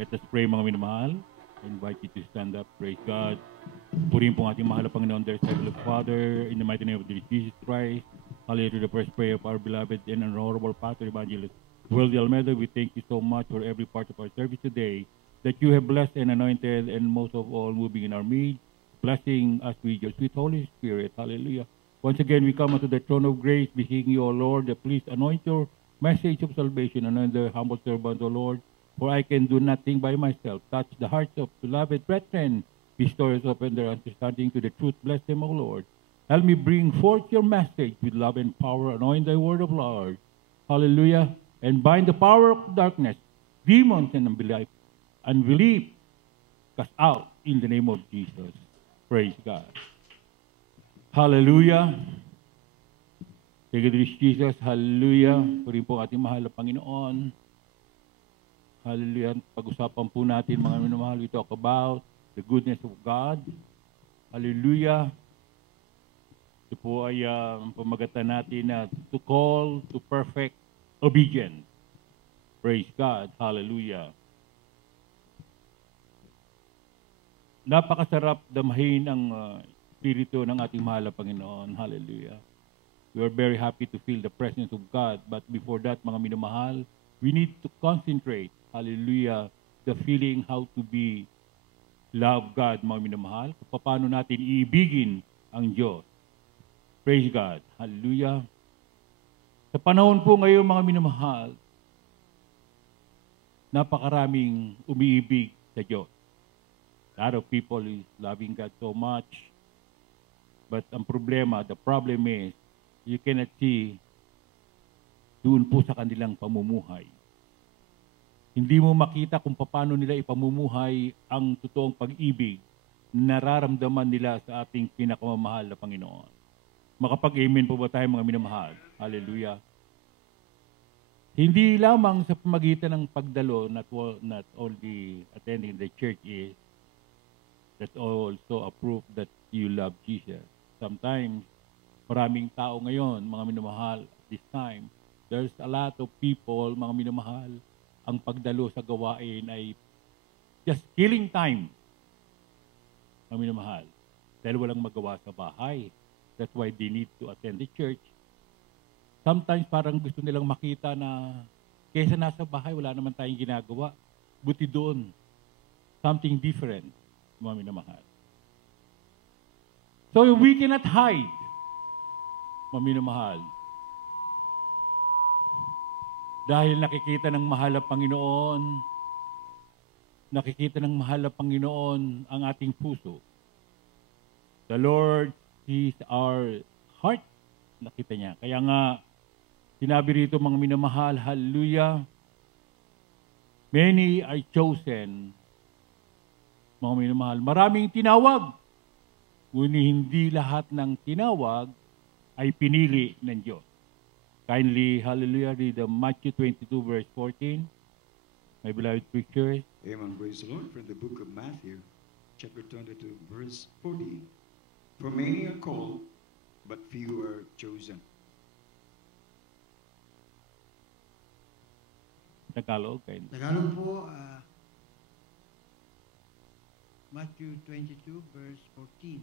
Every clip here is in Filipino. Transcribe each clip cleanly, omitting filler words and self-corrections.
Let us pray, mga minamahal. I invite you to stand up. Praise God. Purihin po ang ating mahal na Panginoon, their Heavenly Father, in the mighty name of Jesus Christ. Hallelujah to the first prayer of our beloved and honorable Pastor Evangelist Will Almeida. We thank you so much for every part of our service today, that you have blessed and anointed, and most of all, moving in our midst, blessing us with your sweet Holy Spirit. Hallelujah. Once again, we come unto the throne of grace, beseeching you, O Lord, that please anoint your message of salvation, anoint the humble servant, O Lord, for I can do nothing by myself. Touch the hearts of beloved brethren, bestow us open their understanding to the truth. Bless them, O Lord. Help me bring forth your message with love and power, anoint thy word of Lord. Hallelujah. And bind the power of darkness, demons and unbelief, cast out in the name of Jesus. Praise God. Hallelujah. Thank you, Jesus. Hallelujah. Purihin po ating mahal na Panginoon. Hallelujah. Pag-usapan po natin, mga minamahal, we talk about the goodness of God. Hallelujah. Ito po ay pamagatan natin na to call to perfect obedience. Praise God. Hallelujah. Napakasarap damahin ang Espiritu ng ating mahal na Panginoon. Hallelujah. We are very happy to feel the presence of God. But before that, mga minamahal, we need to concentrate, hallelujah, the feeling how to be love God, mga minamahal. Paano natin iibigin ang Diyos. Praise God. Hallelujah. Sa panahon po ngayon, mga minamahal, napakaraming umiibig sa Diyos. A lot of people is loving God so much. But ang problema, the problem is, you cannot see doon po sa kanilang pamumuhay. Hindi mo makita kung paano nila ipamumuhay ang totoong pag-ibig na nararamdaman nila sa ating pinakamamahal na Panginoon. Makapag-amen po ba tayo, mga minamahal? Hallelujah. Hindi lamang sa pamagitan ng pagdalo, not only attending the church is, that's also a proof that you love Jesus. Sometimes, maraming tao ngayon, mga minamahal, at this time, there's a lot of people, mga minamahal, ang pagdalo sa gawain ay just killing time, mga minamahal, dahil walang magawa sa bahay. That's why they need to attend the church. Sometimes parang gusto nilang makita na kaysa nasa bahay, wala naman tayong ginagawa. Buti doon, something different, mga minamahal. So we cannot hide, mga minamahal. Dahil nakikita ng mahal na Panginoon, nakikita ng mahal na Panginoon ang ating puso. The Lord sees our heart. Nakita niya. Kaya nga, sinabi rito, mga minamahal, hallelujah, many are chosen, mga minamahal. Maraming tinawag. Ngunit hindi lahat ng tinawag ay pinili ng Diyos. Kindly, hallelujah, read Matthew 22 verse 14. My beloved preachers. Amen. Praise the Lord. From the book of Matthew, chapter 22, verse 14. For many are called, but few are chosen. Tagalog. Tagalog po, Matthew 22, verse 14.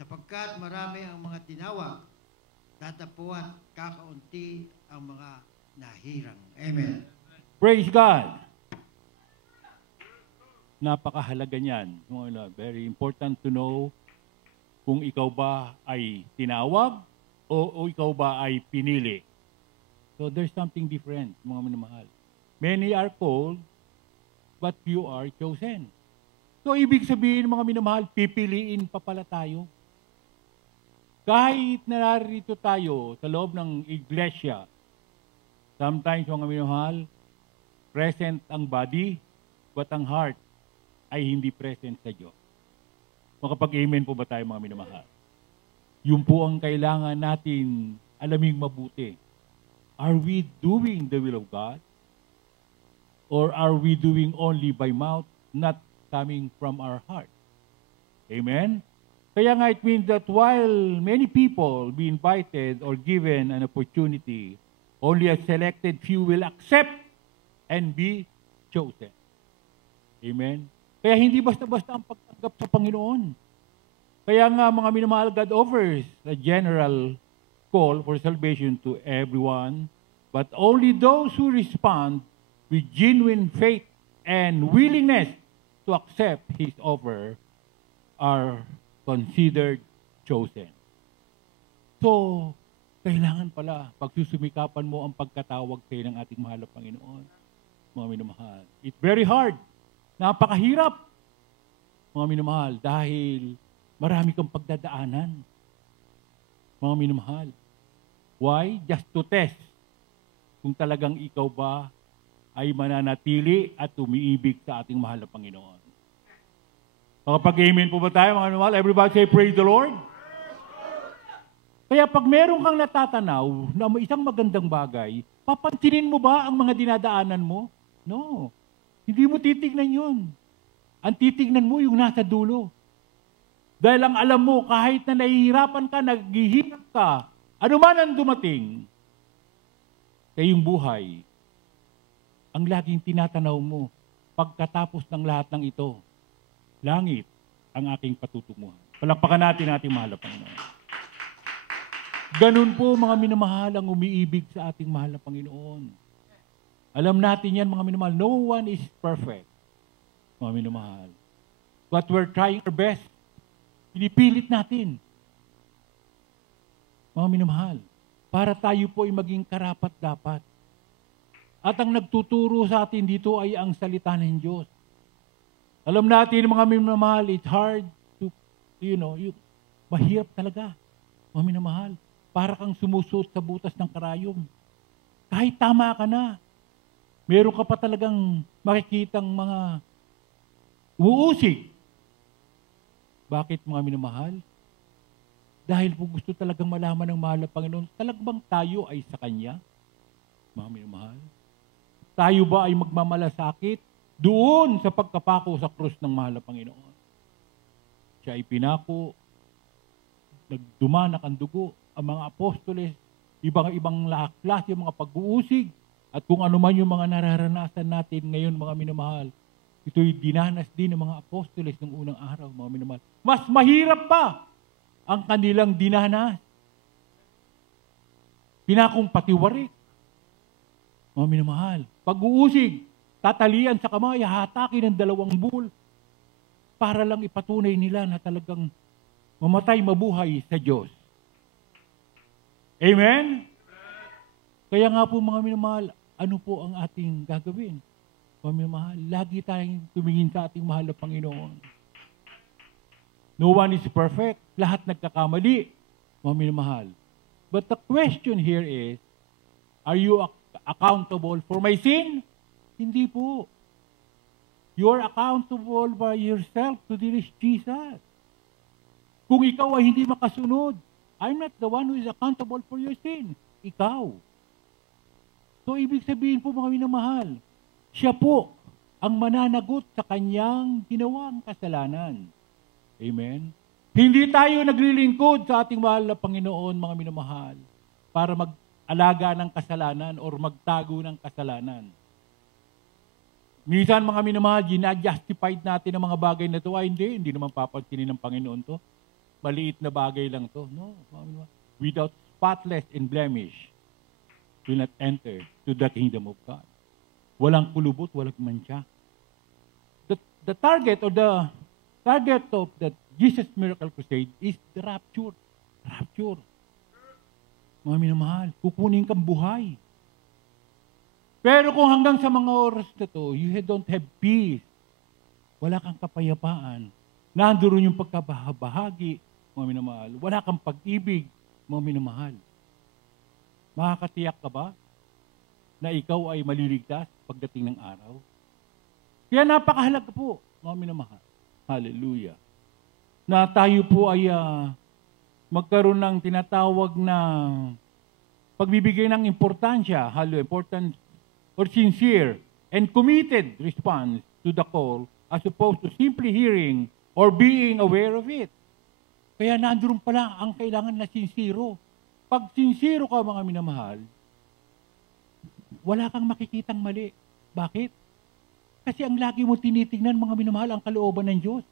Sapagkat marami ang mga tinawag, tatapuan kakaunti ang mga nahirang. Amen. Praise God. Napakahalaga niyan. Very important to know kung ikaw ba ay tinawag o ikaw ba ay pinili. So there's something different, mga minamahal. Many are called, but few are chosen. So ibig sabihin, mga minamahal, pipiliin pa pala tayo. Kahit narito tayo sa loob ng iglesia, sometimes, mga minamahal, present ang body, but ang heart ay hindi present sa Diyos. Makapag-amen po ba tayo, mga minamahal? Yun po ang kailangan natin alaming mabuti. Are we doing the will of God? Or are we doing only by mouth, not coming from our heart? Amen? Kaya nga it means that while many people be invited or given an opportunity, only a selected few will accept and be chosen. Amen? Kaya hindi basta-basta ang pagtanggap sa Panginoon. Kaya nga mga minamahal, God offers a general call for salvation to everyone, but only those who respond with genuine faith and willingness to accept His offer are considered chosen. So, kailangan pala pagsusumikapan mo ang pagkatawag sa ng ating mahal na Panginoon. Mga minamahal. It's very hard. Napakahirap. Mga minamahal. Dahil marami kang pagdadaanan. Mga minamahal. Why? Just to test kung talagang ikaw ba ay mananatili at umiibig sa ating mahal na Panginoon. Makapag-amen po ba tayo, mga minamahal? Everybody say, praise the Lord. Kaya pag meron kang natatanaw na isang magandang bagay, papansinin mo ba ang mga dinadaanan mo? No. Hindi mo titignan yun. Ang titignan mo yung nasa dulo. Dahil ang alam mo, kahit na nahihirapan ka, naghihirap ka, ano man ang dumating sa iyong buhay, ang laging tinatanaw mo, pagkatapos ng lahat ng ito, langit ang aking patutunguhan. Palakpakan natin ating mahal na Panginoon. Ganun po mga minamahal ang umiibig sa ating mahal na Panginoon. Alam natin yan mga minamahal, no one is perfect. Mga minamahal. But we're trying our best. Pinipilit natin. Mga minamahal, para tayo po ay maging karapat-dapat. At ang nagtuturo sa atin dito ay ang salita ng Diyos. Alam natin mga minamahal, it's hard to, mahirap talaga. Mga minamahal, para kang sumusot sa butas ng karayom. Kahit tama ka na, meron ka pa talagang makikitang mga uusig. Bakit mga minamahal? Dahil po gusto talagang malaman ng mahal na Panginoon, talagang tayo ay sa Kanya? Mga minamahal? Tayo ba ay magmamalasakit doon sa pagkapako sa krus ng mahal na Panginoon? Siya ay pinako, nagdumanak ang dugo, ang mga apostoles, ibang klase yung mga pag-uusig, at kung ano man yung mga nararanasan natin ngayon, mga minamahal, ito'y dinanas din ng mga apostoles ng unang araw, mga minamahal. Mas mahirap pa ang kanilang dinanas. Pinakong patiwarik, mga minamahal. Pag-uusig, tatalian sa kamay, hatakin ng 2 bull, para lang ipatunay nila na talagang mamatay mabuhay sa Diyos. Amen? Kaya nga po mga minamahal, ano po ang ating gagawin? Mga minamahal, lagi tayong tumingin sa ating mahal na Panginoon. No one is perfect. Lahat nagkakamali, mga minamahal. But the question here is, are you accountable for my sin? Hindi po. You are accountable by yourself to this Jesus. Kung ikaw ay hindi makasunod, I'm not the one who is accountable for your sin. Ikaw. So, ibig sabihin po mga minamahal, siya po ang mananagot sa kanyang ginawang kasalanan. Amen? Hindi tayo naglilingkod sa ating mahal na Panginoon, mga minamahal, para mag-alaga ng kasalanan or magtago ng kasalanan. Minsan mga minamahal, gina-justified natin ang mga bagay na ito. Ay, hindi naman papansinin ng Panginoon to. Maliit na bagay lang to. No. Without spotless and blemish, will not enter to the kingdom of God. Walang kulubot, walang mantsa. The target of the Jesus Miracle Crusade is the rapture. Rapture. Mga minamahal, kukunin kang buhay. Pero kung hanggang sa mga oras na to, you don't have peace, wala kang kapayapaan, nandoon yung pagkabahagi, mga minamahal, wala kang pag-ibig, mga minamahal. Makakatiyak ka ba na ikaw ay maliligtas pagdating ng araw? Kaya napakahalaga po, mga minamahal. Hallelujah. Na tayo po ay magkaroon ng tinatawag na pagbibigay ng importansya, important or sincere and committed response to the call as opposed to simply hearing or being aware of it. Kaya nandoon pala ang kailangan na sincero. Pag sincero ka mga minamahal, wala kang makikitang mali. Bakit? Kasi ang lagi mo tinitingnan, mga minamahal, ang kalooban ng Diyos.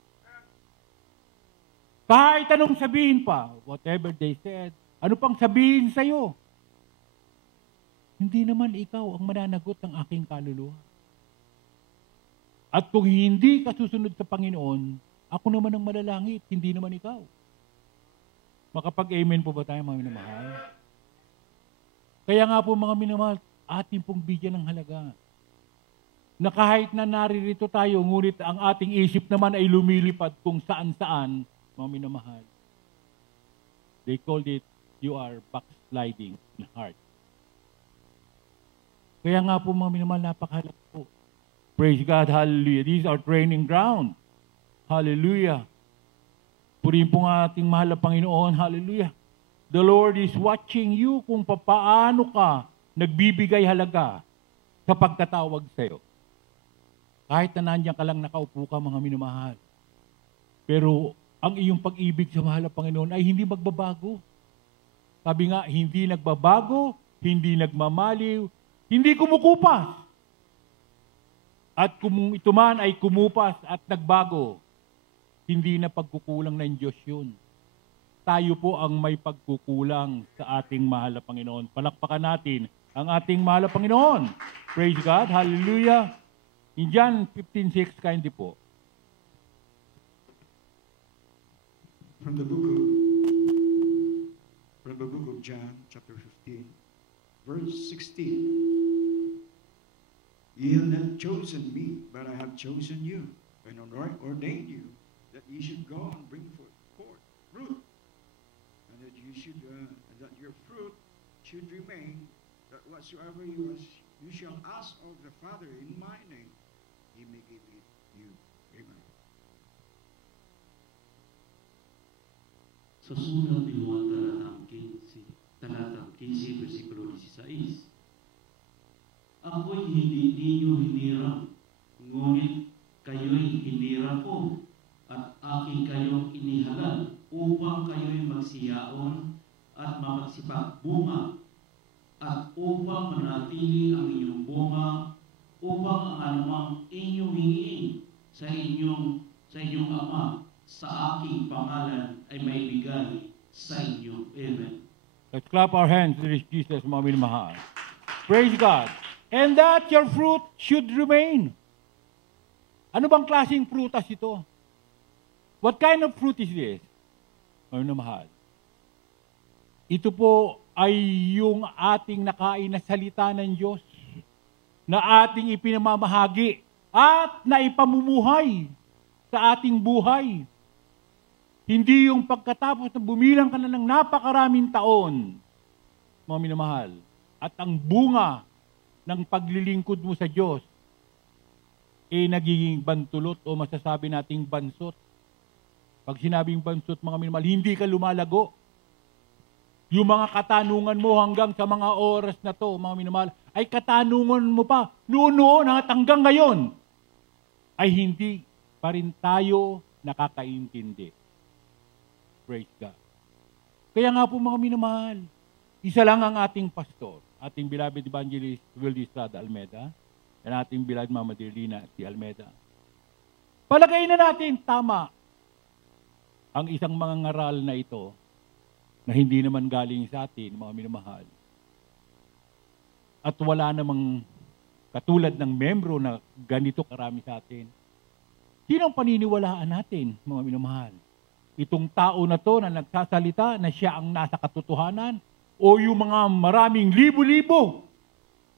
Kahit anong sabihin pa, whatever they said, ano pang sabihin sa'yo, hindi naman ikaw ang mananagot ng aking kaluluwa. At kung hindi ka susunod sa Panginoon, ako naman ang malalangit, hindi naman ikaw. Makapag-amen po ba tayo, mga minamahal? Kaya nga po, mga minamahal, ating pong bigyan ng halaga. Na kahit na naririto tayo, ngunit ang ating isip naman ay lumilipad kung saan-saan, mga minamahal. They called it, you are backsliding in heart. Kaya nga po, mga minamahal, napakahalaga po. Praise God, hallelujah. This is our training ground. Hallelujah. Purihin po nga ating mahal na Panginoon, hallelujah. The Lord is watching you kung paano ka nagbibigay halaga sa pagkatawag sa'yo. Kahit na nandiyan ka lang nakaupo ka, mga minamahal. Pero ang iyong pag-ibig sa mahal na Panginoon ay hindi magbabago. Sabi nga, hindi nagbabago, hindi nagmamaliw, hindi kumukupas. At kung ito man ay kumupas at nagbago, hindi na pagkukulang ng Diyos yun. Tayo po ang may pagkukulang sa ating mahal na Panginoon. Palakpakan natin ang ating mahal na Panginoon. Praise God. Hallelujah. In John 15:6, kind po. From the book of John, chapter 15, verse 16. Ye have not chosen me, but I have chosen you, and ordained you, that ye should go and bring forth fruit, and that that your fruit should remain, that whatsoever you shall ask of the Father in my name, He may give it you. Amen. Sa sulat ni Juan talatang 15, versikulo 16, ako'y hindi ninyo hinirang, ngunit kayo'y hinirang ko, at akin kayong inihalal, upang kayo'y magsiyaon at mapagsipagbunga, at upang manatili ang inyong bunga, upang ang anumang inyong hingiin sa inyong Ama, sa aking pangalan ay may bigay sa inyo. Amen. Let's clap our hands to this Jesus, mga minamahal. Praise God. And that your fruit should remain. Ano bang klaseng prutas ito? What kind of fruit is this? Mga minamahal. Ito po ay yung ating nakain na salita ng Diyos na ating ipinamamahagi at naipamumuhay sa ating buhay. Hindi yung pagkatapos na bumilang ka na ng napakaraming taon, mga minamahal, at ang bunga ng paglilingkod mo sa Diyos nagiging bantulot o masasabi nating bansot. Pag sinabing bansot, mga minamahal, hindi ka lumalago. Yung mga katanungan mo hanggang sa mga oras na to, mga minamahal, ay katanungan mo pa noon at hanggang ngayon ay hindi pa rin tayo nakakaintindi. Praise God. Kaya nga po, mga minamahal, isa lang ang ating pastor, ating beloved evangelist Willie Estrada Almeda, at ating beloved Mama Dirlina T. Almeda. Palagay na natin tama ang isang mga ngaral na ito na hindi naman galing sa atin, mga minamahal. At wala namang katulad ng membro na ganito karami sa atin. Sino ang paniniwalaan natin, mga minamahal? Itong tao na to na nagsasalita na siya ang nasa katotohanan o yung mga maraming libo-libo,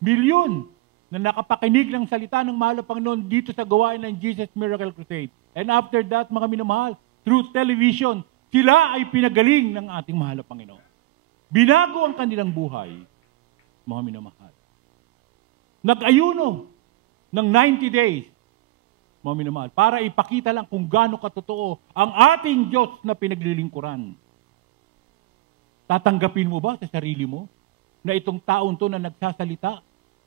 milyon na nakapakinig ng salita ng mahal na Panginoon dito sa gawain ng Jesus Miracle Crusade. And after that, mga minamahal, through television, sila ay pinagaling ng ating mahal na Panginoon. Binago ang kanilang buhay, mga minamahal. Nag-ayuno ng 90 days, mga minamahal, para ipakita lang kung gaano katotoo ang ating Diyos na pinaglilingkuran. Tatanggapin mo ba sa sarili mo na itong taon to na nagsasalita,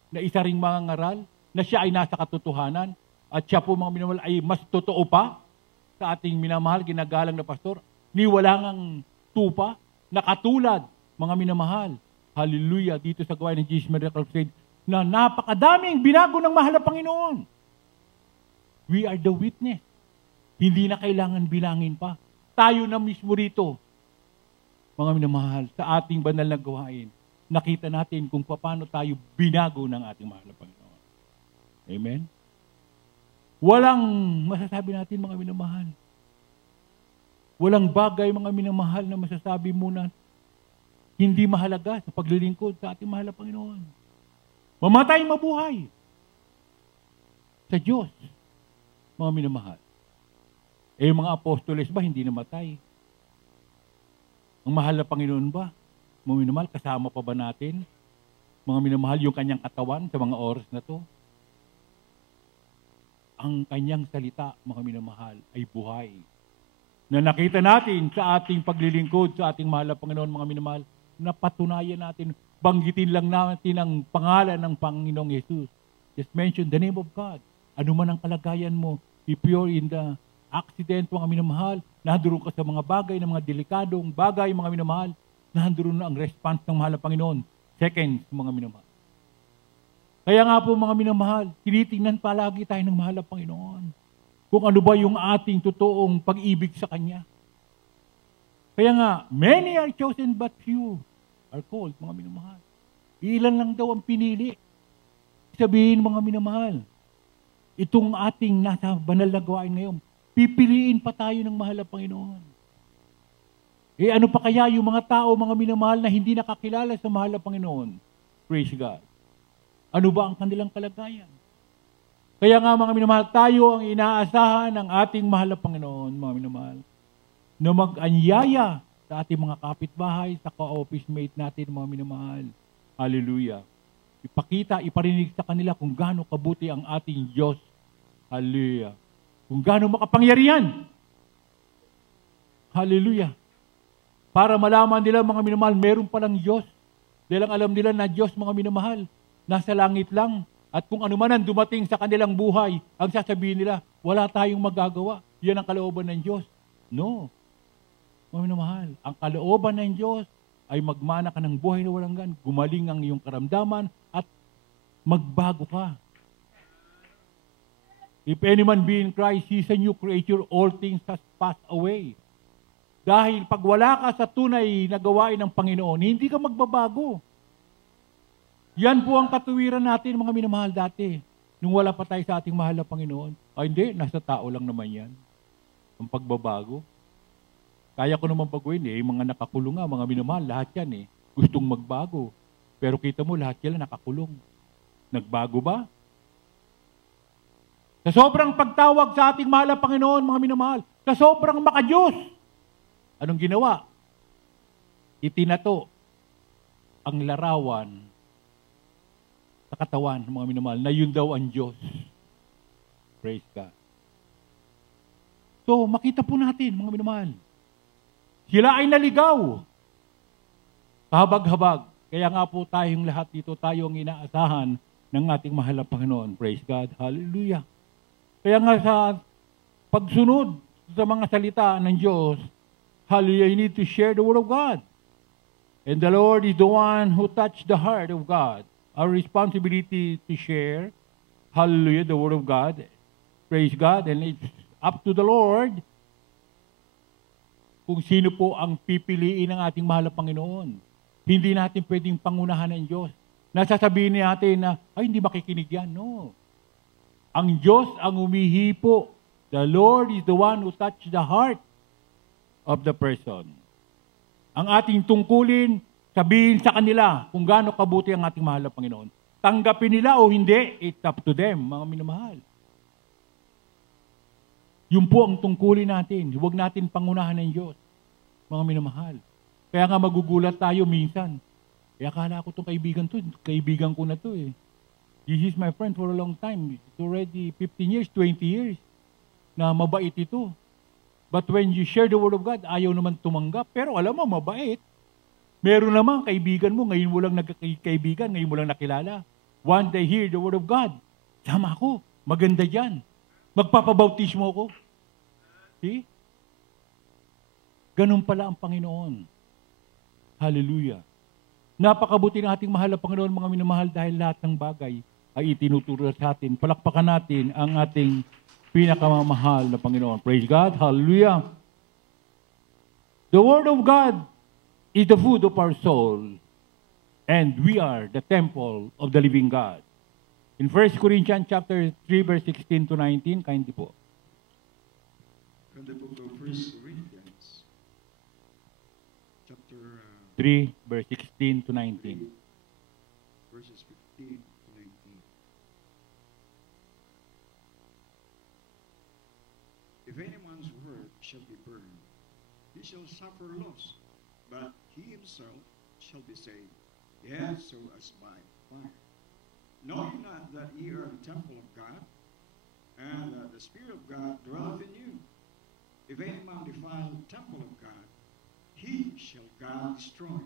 na isa ring mga ngaral, na siya ay nasa katotohanan, at siya po, mga minamahal, ay mas totoo pa sa ating minamahal, ginagalang na pastor, ni wala ngang tupa, na katulad, mga minamahal, hallelujah, dito sa gawain ng Jesus Miracle Crusade, na napakadaming binago ng mahal na Panginoon. We are the witness. Hindi na kailangan bilangin pa. Tayo na mismo rito, mga minamahal, sa ating banal na gawain, nakita natin kung paano tayo binago ng ating mahal na Panginoon. Amen? Walang masasabi natin, mga minamahal. Walang bagay, mga minamahal, na masasabi mo na hindi mahalaga sa paglilingkod sa ating mahal na Panginoon. Mamatay, mabuhay. Sa Diyos, mga minamahal. Eh, yung mga apostoles ba, hindi namatay? Ang mahal na Panginoon ba, mga minamahal, kasama pa ba natin? Mga minamahal, yung kanyang katawan sa mga oras na to? Ang kanyang salita, mga minamahal, ay buhay. Na nakita natin sa ating paglilingkod, sa ating mahal na Panginoon, mga minamahal, napatunayan natin, banggitin lang natin ang pangalan ng Panginoong Jesus. Just mention the name of God. Ano man ang kalagayan mo, if you're in the accident, mga minamahal, nahanduron ka sa mga bagay, ng mga delikadong bagay, mga minamahal, nahanduron na ang response ng mahal na Panginoon. Seconds, mga minamahal. Kaya nga po, mga minamahal, tinitingnan palagi tayo ng mahal na Panginoon. Kung ano ba yung ating totoong pag-ibig sa Kanya. Kaya nga, many are chosen but few are called, mga minamahal. Ilan lang daw ang pinili. Sabihin, mga minamahal, itong ating nasa banal na gawain ngayon, pipiliin pa tayo ng mahal na Panginoon. Eh ano pa kaya yung mga tao, mga minamahal, na hindi nakakilala sa mahal na Panginoon? Praise God. Ano ba ang kanilang kalagayan? Kaya nga, mga minamahal, tayo ang inaasahan ng ating mahal na Panginoon, mga minamahal, na mag-anyaya sa ating mga kapitbahay, sa ka-office mate natin, mga minamahal. Hallelujah. Ipakita, iparinig sa kanila kung gaano kabuti ang ating Diyos. Hallelujah. Kung gaano makapangyarihan. Hallelujah. Para malaman nila, mga minamahal, meron palang Diyos. Dahil ang alam nila na Diyos, mga minamahal, nasa langit lang. At kung ano man ang dumating sa kanilang buhay, ang sasabihin nila, wala tayong magagawa. Yan ang kalooban ng Diyos. No. Mga minamahal, ang kalooban ng Diyos ay magmana ka ng buhay na walang gan, gumaling ang iyong karamdaman, at magbago ka. If any man be in Christ, he is a new creature, all things has passed away. Dahil pag wala ka sa tunay na gawain ng Panginoon, hindi ka magbabago. Yan po ang katuwiran natin, mga minamahal, dati. Nung wala pa tayo sa ating mahal na Panginoon. Ay hindi, nasa tao lang naman yan. Ang pagbabago. Kaya ko naman baguhin eh. Yung mga nakakulong nga, mga minamahal, lahat yan eh. Gustong magbago. Pero kita mo, lahat yan nakakulong. Nagbago ba? Sa sobrang pagtawag sa ating mahal na Panginoon, mga minamahal, sa sobrang makadiyos, anong ginawa? Itinato ang larawan sa katawan ng mga minamahal, na yun daw ang Diyos. Praise God. So, makita po natin, mga minamahal, sila ay naligaw. Kahabag-habag. Kaya nga po tayong lahat dito, tayo ang inaasahan ng ating mahal na Panginoon. Praise God. Hallelujah. Kaya nga sa pagsunod sa mga salita ng Diyos, hallelujah, you need to share the Word of God. And the Lord is the one who touched the heart of God. Our responsibility to share, hallelujah, the Word of God. Praise God. And it's up to the Lord kung sino po ang pipiliin ng ating mahal na Panginoon. Hindi natin pwedeng pangunahan ng Diyos. Nasasabihin natin na, ay, hindi makikinig yan. No. Ang Diyos ang umihipo. The Lord is the one who touched the heart of the person. Ang ating tungkulin, sabihin sa kanila kung gaano kabuti ang ating mahal na Panginoon. Tanggapin nila o hindi, it's up to them, mga minamahal. Yun po ang tungkulin natin. Huwag natin pangunahan ng Diyos, mga minamahal. Kaya nga magugulat tayo minsan. Kaya akala ko itong kaibigan ko na to eh. This is my friend for a long time. It's already 15 years, 20 years na mabait ito. But when you share the Word of God, ayaw naman tumanggap. Pero alam mo, mabait. Meron naman kaibigan mo, ngayon mo lang nagkaibigan, ngayon mo lang nakilala. One day hear the Word of God. Sama ako, maganda dyan. Magpapabautismo ako. See? Ganun pala ang Panginoon. Hallelujah. Napakabuti ng ating mahal na Panginoon, mga minamahal, dahil lahat ng bagay ay itinuturo sa atin. Palakpakan natin ang ating pinakamamahal na Panginoon. Praise God. Hallelujah. The Word of God is the food of our soul, and we are the temple of the living God. In 1 Corinthians chapter 3, verse 16 to 19, kindly po. From the book of 1 Corinthians, chapter 3, verse 16 to 19. verses 15 to 19. If anyone's word shall be burned, he shall suffer loss, but he himself shall be saved, yet so as by fire. Knowing not that ye are the temple of God, and that the Spirit of God dwelleth in you. If any man defile the temple of God, he shall God destroy.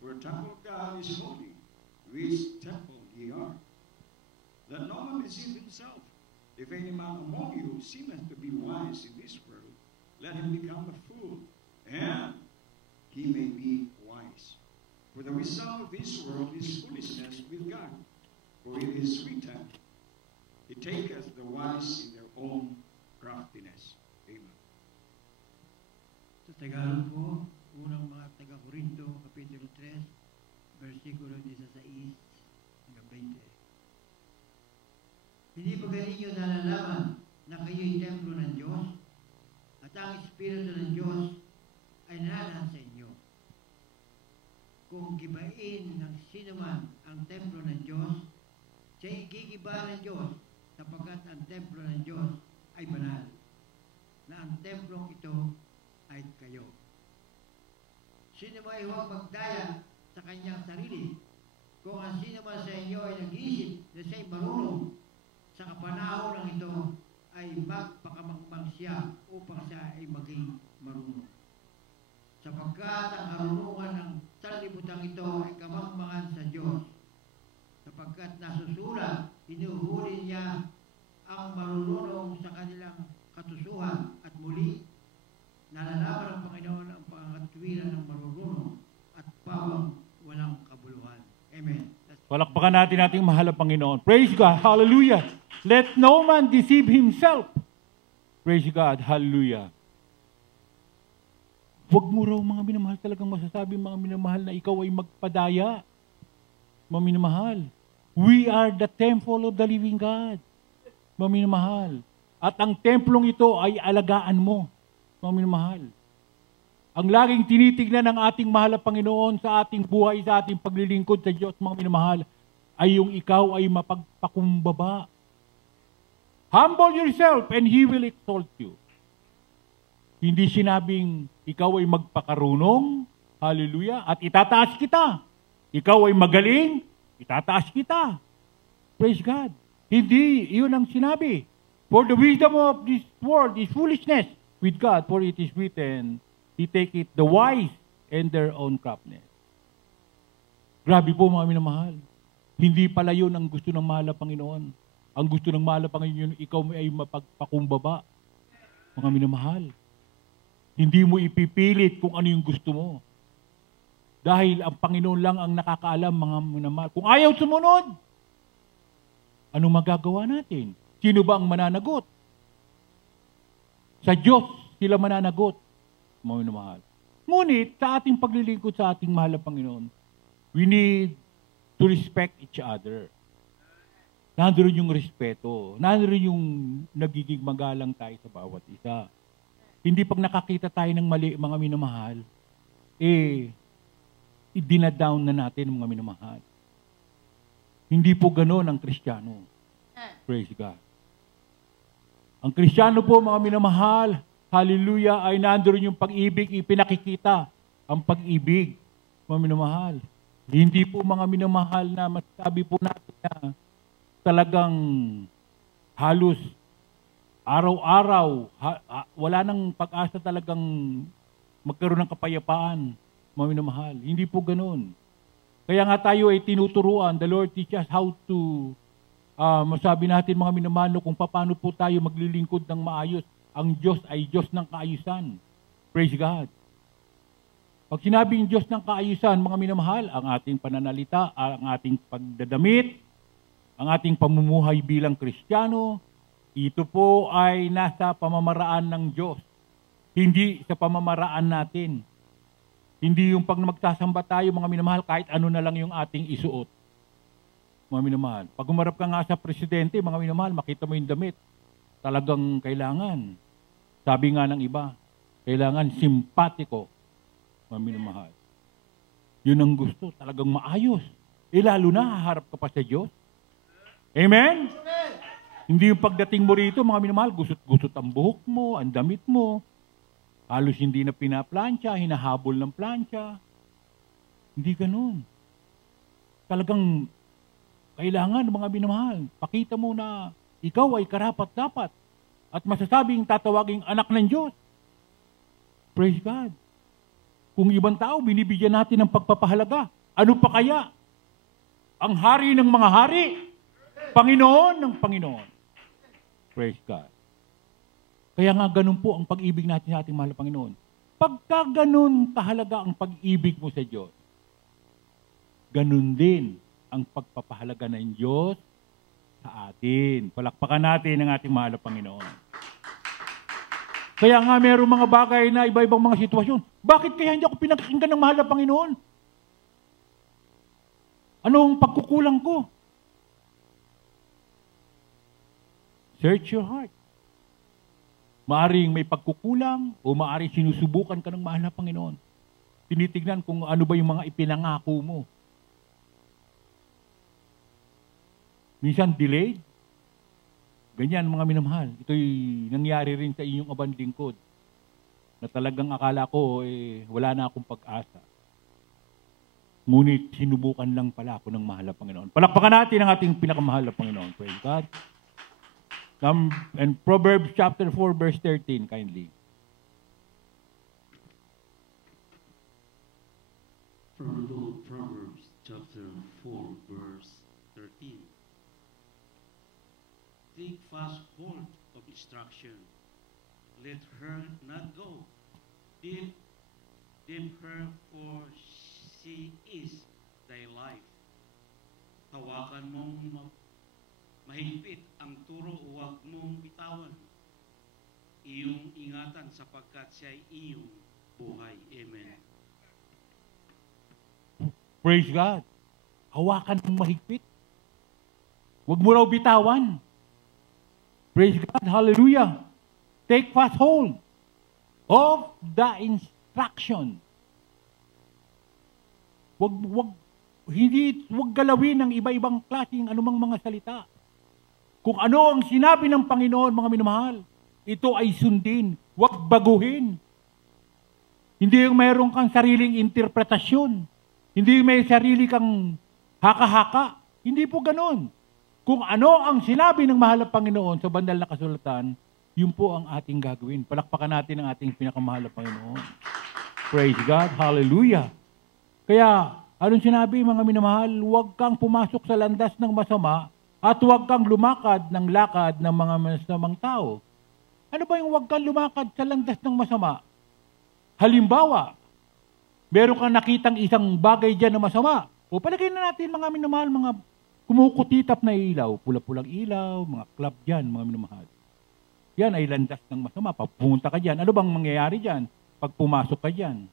For the temple of God is holy, which temple ye are. Let no man deceive himself. If any man among you seemeth to be wise in this world, let him become a fool, and he may be wise. For the wisdom of this world is foolishness with God. For it is written, He taketh the wise in their own craftiness. Amen. Sa Tagalog po, unang mga taga-Korinto, Kapitulo 3, versikulo 16 hanggang 20. Hindi ba ganinyo nalalaman na kayo'y templo ng Diyos at ang Espiritu ng Diyos ay nasa inyo? Kung gibain ng sinuman ang templo ng Diyos, siya'y gigiba ng Diyos sapagkat ang templo ng Diyos ay banal, na ang templong ito ay kayo. Sino man ay huwag magdaya sa kanyang sarili, kung ang sino man sa inyo ay nag-iisip na siya'y marunong, sa kapanahon ng ito ay magpakamangmang siya upang siya ay maging marunong. Sapagkat ang karunungan ng sanlibutan ito ay kamangmangan sa Diyos. Sapagkat nasusulat, hinuhuli niya ang marunong sa kanilang katusuhan at muli, nalalaman ng Panginoon ang pangatwiran ng marunong at pawang walang kabuluhan. Amen. Palakpakan natin ating mahal na Panginoon. Praise God. Hallelujah. Let no man deceive himself. Praise God. Hallelujah. Huwag mo raw mga minamahal talagang masasabi mga minamahal na ikaw ay magpadaya. Mga minamahal. We are the temple of the living God. Mga minamahal. At ang templong ito ay alagaan mo. Mga minamahal. Ang laging tinitignan ng ating mahal na Panginoon sa ating buhay, sa ating paglilingkod sa Diyos, mga minamahal, ay yung ikaw ay mapagpakumbaba. Humble yourself and He will exalt you. Hindi sinabing ikaw ay magpakarunong, hallelujah, at itataas kita. Ikaw ay magaling, itataas kita. Praise God. Hindi, yun ang sinabi. For the wisdom of this world is foolishness with God, for it is written, He taketh the wise and their own craftiness. Grabe po mga minamahal. Hindi pala yun ang gusto ng mahal na Panginoon. Ang gusto ng mahal na Panginoon, ikaw ay mapagpakumbaba. Mga minamahal. Hindi mo ipipilit kung ano yung gusto mo. Dahil ang Panginoon lang ang nakakaalam, mga minamahal. Kung ayaw sumunod, anong magagawa natin? Sino ba ang mananagot? Sa Diyos sila mananagot, mga minamahal. Ngunit, sa ating paglilingkod sa ating mahal na Panginoon, we need to respect each other. Nandoon yung respeto. Nandoon yung nagiging magalang tayo sa bawat isa. Hindi pag nakakita tayo ng mali, mga minamahal, i-dinadown na natin mga minamahal. Hindi po ganoon ang Kristiyano. Praise God. Ang Kristiyano po, mga minamahal, hallelujah, ay nandoon yung pag-ibig, ipinakikita ang pag-ibig, mga minamahal. Hindi po mga minamahal na masasabi po natin na talagang halos araw-araw, wala nang pag-asa talagang magkaroon ng kapayapaan, mga minamahal. Hindi po ganoon. Kaya nga tayo ay tinuturuan, the Lord teach us how to, masabi natin mga minamahal, kung paano po tayo maglilingkod ng maayos. Ang Diyos ay Diyos ng kaayusan. Praise God. Pag sinabing Diyos ng kaayusan, mga minamahal, ang ating pananalita, ang ating pagdadamit, ang ating pamumuhay bilang Kristiyano, Ito po ay nasa pamamaraan ng Diyos. Hindi sa pamamaraan natin. Hindi yung pag magsasamba tayo, mga minamahal, kahit ano na lang yung ating isuot. Mga minamahal. Pag umarap ka nga sa presidente, mga minamahal, makita mo yung damit. Talagang kailangan. Sabi nga ng iba, kailangan simpatiko. Mga minamahal. Yun ang gusto, talagang maayos. Lalo na, haharap ka pa sa Diyos. Amen? Hindi yung pagdating mo rito, mga minamahal, gusot-gusot ang buhok mo, ang damit mo. Halos hindi na pinaplansya, hinahabol ng plansya. Hindi ganun. Talagang kailangan, mga minamahal, pakita mo na ikaw ay karapat-dapat at masasabing tatawaging anak ng Diyos. Praise God. Kung ibang tao, binibigyan natin ng pagpapahalaga. Ano pa kaya? Ang hari ng mga hari, Panginoon ng Panginoon. Praise God. Kaya nga ganun po ang pag-ibig natin sa ating mahal na Panginoon. Pagka ganun kahalaga ang pag-ibig mo sa Diyos, ganun din ang pagpapahalaga ng Diyos sa atin. Palakpakan natin ang ating mahal na Panginoon. Kaya nga mayroong mga bagay na iba-ibang mga sitwasyon. Bakit kaya hindi ako pinakikinggan ng mahal na Panginoon? Anong pagkukulang ko? Search your heart. Maaring may pagkukulang o maaring sinusubukan ka ng mahal na Panginoon. Tinitignan kung ano ba yung mga ipinangako mo. Minsan delayed. Ganyan mga minamahal. Ito'y nangyari rin sa inyong abang lingkod. Na talagang akala ko wala na akong pag-asa. Ngunit sinubukan lang pala ako ng mahal na Panginoon. Palakpakan natin ang ating pinakamahal na Panginoon. Praise God. And Proverbs chapter 4 verse 13, kindly. From Proverbs chapter 4 verse 13. Take fast hold of instruction. Let her not go. Dim her, for she is thy life. Hawakan mong mahigpit ang turo, huwag mong bitawan. Iyong ingatan sapagkat siya ay iyong buhay. Amen. Praise God. Hawakan mong mahigpit. Huwag mo raw bitawan. Praise God. Hallelujah. Take fast hold of the instruction. Huwag galawin ng iba-ibang klaseng anumang mga salita. Kung ano ang sinabi ng Panginoon, mga minamahal, ito ay sundin. Huwag baguhin. Hindi yung mayroon kang sariling interpretasyon. Hindi yung may sarili kang haka-haka. Hindi po ganon. Kung ano ang sinabi ng mahal na Panginoon sa bandal na kasulatan, yun po ang ating gagawin. Palakpakan natin ang ating pinakamahal na Panginoon. Praise God. Hallelujah. Kaya, anong sinabi, mga minamahal, huwag kang pumasok sa landas ng masama at huwag kang lumakad ng lakad ng mga masamang tao. Ano ba yung huwag kang lumakad sa landas ng masama? Halimbawa, meron kang nakitang isang bagay dyan na masama. O palagay na natin mga minamahal, mga kumukutitap na ilaw, pula-pulang ilaw, mga club dyan, mga minamahal. Yan ay landas ng masama. Pagpunta ka dyan, ano bang mangyayari dyan? Pag pumasok ka dyan,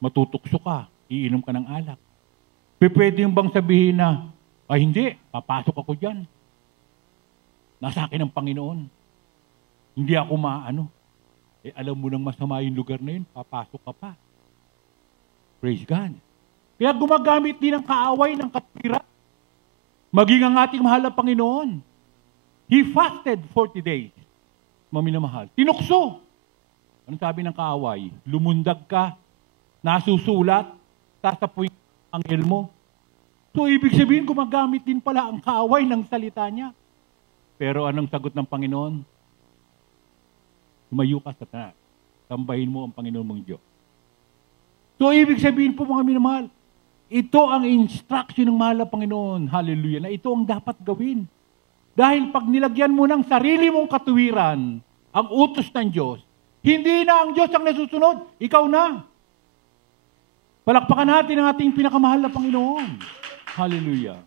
matutukso ka, iinom ka ng alak. Pwede yung bang sabihin na, ay hindi, papasok ako dyan. Nasa akin ang Panginoon. Hindi ako maano. Alam mo nang masama yung lugar na yun, papasok ka pa. Praise God. Kaya gumagamit din ng kaaway ng katwiran. Maging ang ating mahal na Panginoon. He fasted 40 days. Maminamahal. Tinukso. Anong sabi ng kaaway? Lumundag ka, nasusulat, sasapuin ang anghel mo. So, ibig sabihin, gumagamit din pala ang kaaway ng salita niya. Pero anong sagot ng Panginoon? Lumayo ka, Satanas. Sambahin mo ang Panginoon mong Diyos. So, ibig sabihin po, mga minamahal, ito ang instruction ng mahal na Panginoon. Hallelujah. Na ito ang dapat gawin. Dahil pag nilagyan mo ng sarili mong katuwiran, ang utos ng Diyos, hindi na ang Diyos ang nasusunod, ikaw na. Palakpakan natin ang ating pinakamahal na Panginoon. Hallelujah.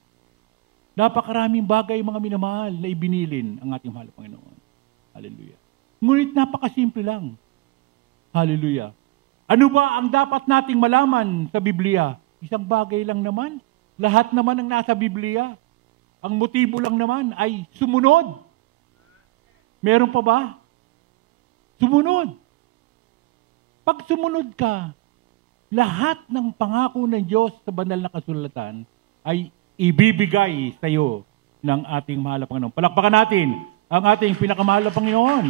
Napakaraming bagay, mga minamahal, na ibinilin ang ating mahal na Panginoon. Hallelujah. Ngunit napakasimple lang. Hallelujah. Ano ba ang dapat nating malaman sa Biblia? Isang bagay lang naman. Lahat naman ang nasa Biblia. Ang motibo lang naman ay sumunod. Meron pa ba? Sumunod. Pag sumunod ka, lahat ng pangako ng Diyos sa banal na kasulatan ay ibibigay sa iyo ng ating mahal na Panginoon. Palakpakan natin ang ating pinakamahal na Panginoon.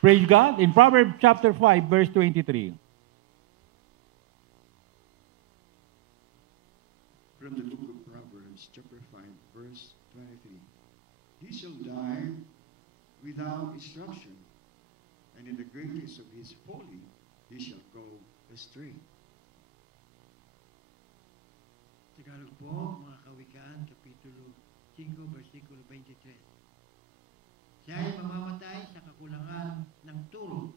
Praise God. In Proverbs chapter 5, verse 23. From the book of Proverbs, chapter 5, verse 23. He shall die without instruction, and in the greatness of his folly he shall go astray. Tagalog po, mga Kawikaan, Kapitulo 5, versikulo 23. Siya ay mamamatay sa kakulangan ng turo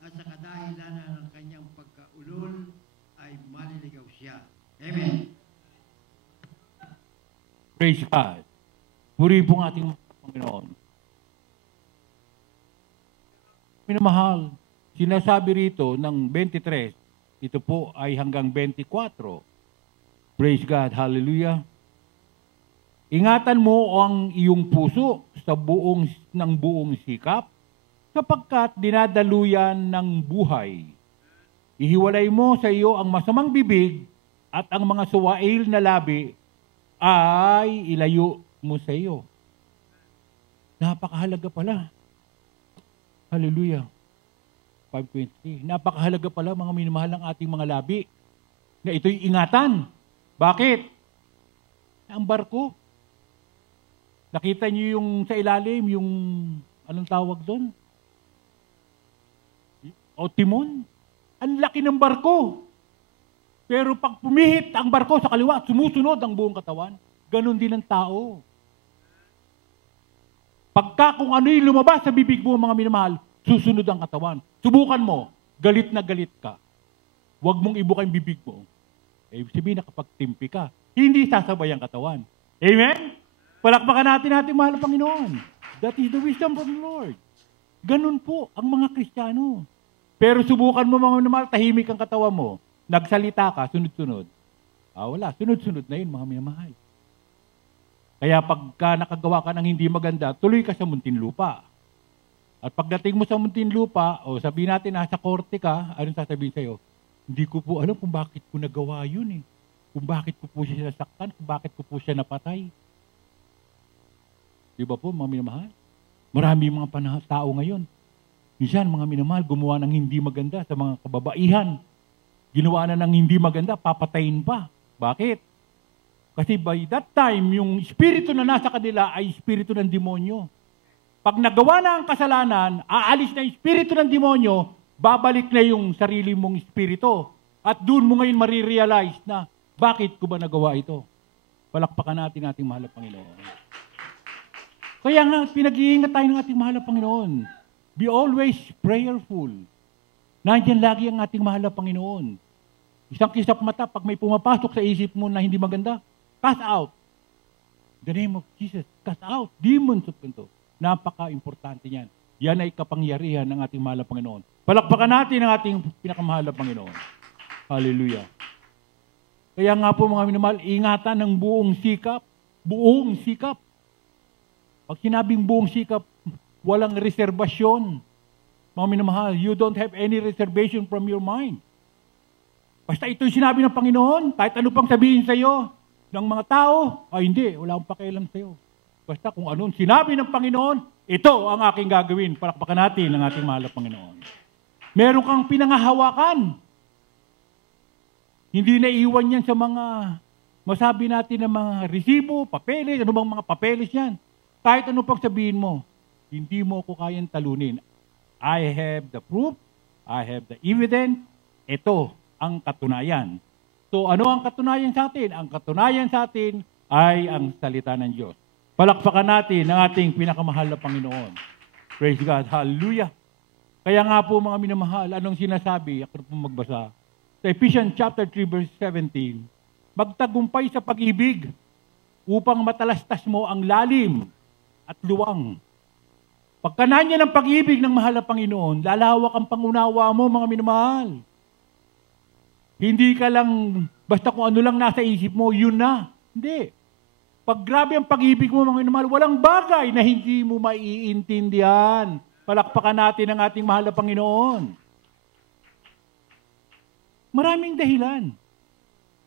at sa kadahilanan ng kanyang pagkaulol ay maliligaw siya. Amen. Praise God. Puri po ang ating Panginoon. Minamahal, sinasabi rito ng 23, ito po ay hanggang 24. Praise God. Hallelujah. Ingatan mo ang iyong puso ng buong sikap, sapagkat dinadaluyan ng buhay. Ihiwalay mo sa iyo ang masamang bibig at ang mga suwail na labi ay ilayo mo sa iyo. Napakahalaga pala. Hallelujah. 5:23. Napakahalaga pala, mga minamahal, ng ating mga labi na ito'y ingatan. Bakit? Ang barko. Nakita niyo yung sa ilalim, yung anong tawag doon? O timon. Ang laki ng barko. Pero pag pumihit ang barko sa kaliwa, sumusunod ang buong katawan. Ganon din ang tao. Pagka kung ano yung lumabas sa bibig mo, mga minamahal, susunod ang katawan. Subukan mo, galit na galit ka. Huwag mong ibuka yung bibig mo. Sabihin na kapag timpi ka, hindi sasabay ang katawan. Amen? Palakpakan natin ating mahal na Panginoon. That is the wisdom from the Lord. Ganon po ang mga Kristiyano. Pero subukan mo, mga minamahal, tahimik ang katawan mo. Nagsalita ka, sunod-sunod. Wala. Sunod-sunod na yun, mga minamahal. Kaya pagka nakagawa ka ng hindi maganda, tuloy ka sa Muntinlupa. At pagdating mo sa Muntinlupa, sabihin natin, nasa korte ka, anong sasabihin sa'yo? Hindi ko po alam kung bakit ko nagawa yun eh. Kung bakit ko po siya nasaktan, kung bakit ko po siya napatay. Di ba po, mga minamahal? Marami mga tao ngayon. Minsan, mga minamahal, gumawa ng hindi maganda sa mga kababaihan. Ginawa na ng hindi maganda, papatayin pa. Bakit? Kasi by that time, yung espiritu na nasa kanila ay espiritu ng demonyo. Pag nagawa na ang kasalanan, aalis na yung espiritu ng demonyo, babalik na yung sarili mong espiritu. At doon mo ngayon marirealize na, bakit ko ba nagawa ito? Palakpakan natin ating mahal na Panginoon. Kaya nga, pinag-iingat tayo ng ating mahal na Panginoon. Be always prayerful. Nandiyan lagi ang ating mahal na Panginoon. Isang kisap mata, pag may pumapasok sa isip mo na hindi maganda, cast out. In the name of Jesus, cast out. Demons of ganito. Napaka-importante niyan. Yan ay kapangyarihan ng ating mahal na Panginoon. Palakpakan natin ang ating pinakamahal na Panginoon. Hallelujah. Kaya nga po, mga minamahal, ingatan ng buong sikap. Buong sikap. Pag sinabing buong sikap, walang reservasyon. Mga minamahal, you don't have any reservation from your mind. Basta ito'y sinabi ng Panginoon, kahit ano pang sabihin sa iyo ng mga tao, hindi, wala akong pakialam sa iyo. Basta kung anong sinabi ng Panginoon, ito ang aking gagawin. Palakpakan natin ang ating mahal na Panginoon. Meron kang pinangahawakan. Hindi na iwan yan sa mga, masabi natin ng mga resibo, papeles, ano bang mga papeles yan. Kahit ano pang sabihin mo, hindi mo ako kayang talunin. I have the proof, I have the evidence, ito ang katunayan. So ano ang katunayan sa atin? Ang katunayan sa atin ay ang salita ng Diyos. Palakpakan natin ang ating pinakamahal na Panginoon. Praise God. Hallelujah. Kaya nga po, mga minamahal, anong sinasabi? Ako po magbasa. Sa Ephesians chapter 3 verse 17, magtagumpay sa pag-ibig. upang matalastas mo ang lalim at luwang. Pagka nandiyan ang pag-ibig ng mahal na Panginoon, lalawak ang pangunawa mo, mga minamahal. Hindi ka lang, basta kung ano lang nasa isip mo, yun na. Hindi. Pag grabe ang pag-ibig mo, mga minamahal, walang bagay na hindi mo maiintindihan. Palakpakan natin ang ating mahal na Panginoon. Maraming dahilan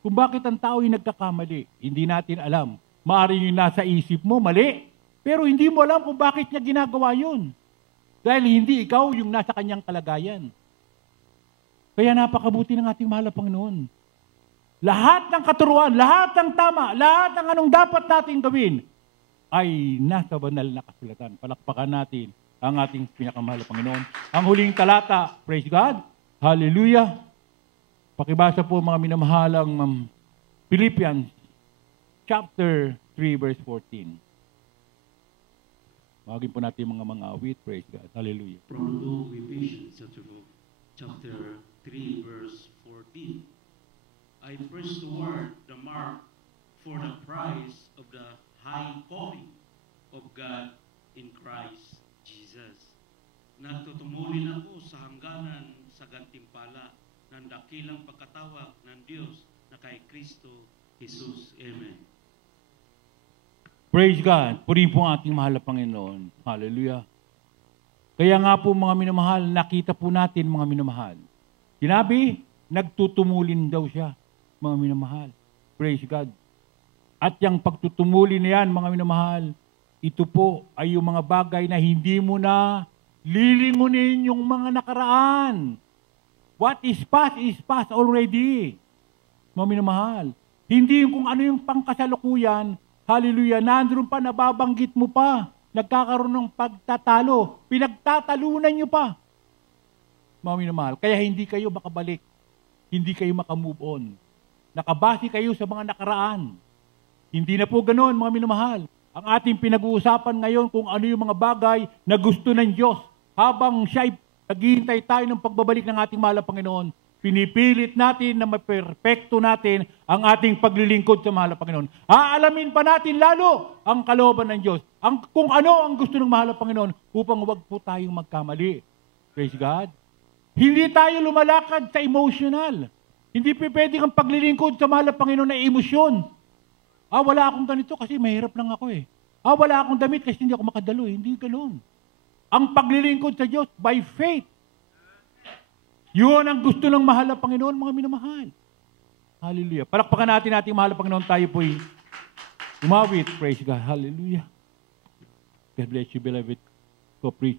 kung bakit ang tao ay nagkakamali. Hindi natin alam. Maaaring yung nasa isip mo, mali. Pero hindi mo alam kung bakit niya ginagawa yun. Dahil hindi ikaw yung nasa kanyang kalagayan. Kaya napakabuti ng ating mahal na Panginoon. Lahat ng katuruan, lahat ng tama, lahat ng anong dapat natin gawin ay nasa banal na kasulatan. Palakpakan natin ang ating pinakamahal na Panginoon. Ang huling talata, praise God, hallelujah. Pakibasa po mga minamahalang Philippians chapter 3 verse 14. Magiging po natin mga awit, praise God, hallelujah. From the book of Ephesians, chapter 3, verse 14. I press toward the mark for the prize of the high calling of God in Christ Jesus. Nagtutumulin ako sa hangganan sa gantimpala ng dakilang pagkatawag ng Diyos na kay Kristo Jesus. Amen. Praise God. Purihin po ang ating mahal na Panginoon. Hallelujah. Kaya nga po mga minamahal, nakita po natin mga minamahal. Sinabi, nagtutumulin daw siya, mga minamahal. Praise God. At yung pagtutumulin na yan, mga minamahal, ito po ay yung mga bagay na hindi mo na lilingunin yung mga nakaraan. What is past already. Mga minamahal. Hindi yung kung ano yung pangkasalukuyan, hallelujah, nandun pa, nababanggit mo pa. Nagkakaroon ng pagtatalo. Pinagtatalunan nyo pa. Mga minamahal. Kaya hindi kayo makabalik. Hindi kayo makamove on. Nakabase kayo sa mga nakaraan. Hindi na po ganoon, mga minamahal. Ang ating pinag-uusapan ngayon kung ano yung mga bagay na gusto ng Diyos. Habang siya'y naghihintay tayo ng pagbabalik ng ating mahal na Panginoon, pinipilit natin na maperpekto natin ang ating paglilingkod sa mahal na Panginoon. Aalamin pa natin lalo ang kalooban ng Diyos. Kung ano ang gusto ng mahal na Panginoon upang huwag po tayong magkamali. Praise God. Hindi tayo lumalakad sa emotional. Hindi pwede kang paglilingkod sa mahal na Panginoon na emosyon. Wala akong ganito kasi mahirap lang ako eh. Wala akong damit kasi hindi ako makadalo eh. Hindi ganoon. Ang paglilingkod sa Diyos by faith. Yun ang gusto ng mahal na Panginoon, mga minamahal. Hallelujah. Palakpakan natin ating mahal na Panginoon, tayo po'y umawit. Praise God. Hallelujah. God bless you, beloved co-preachers.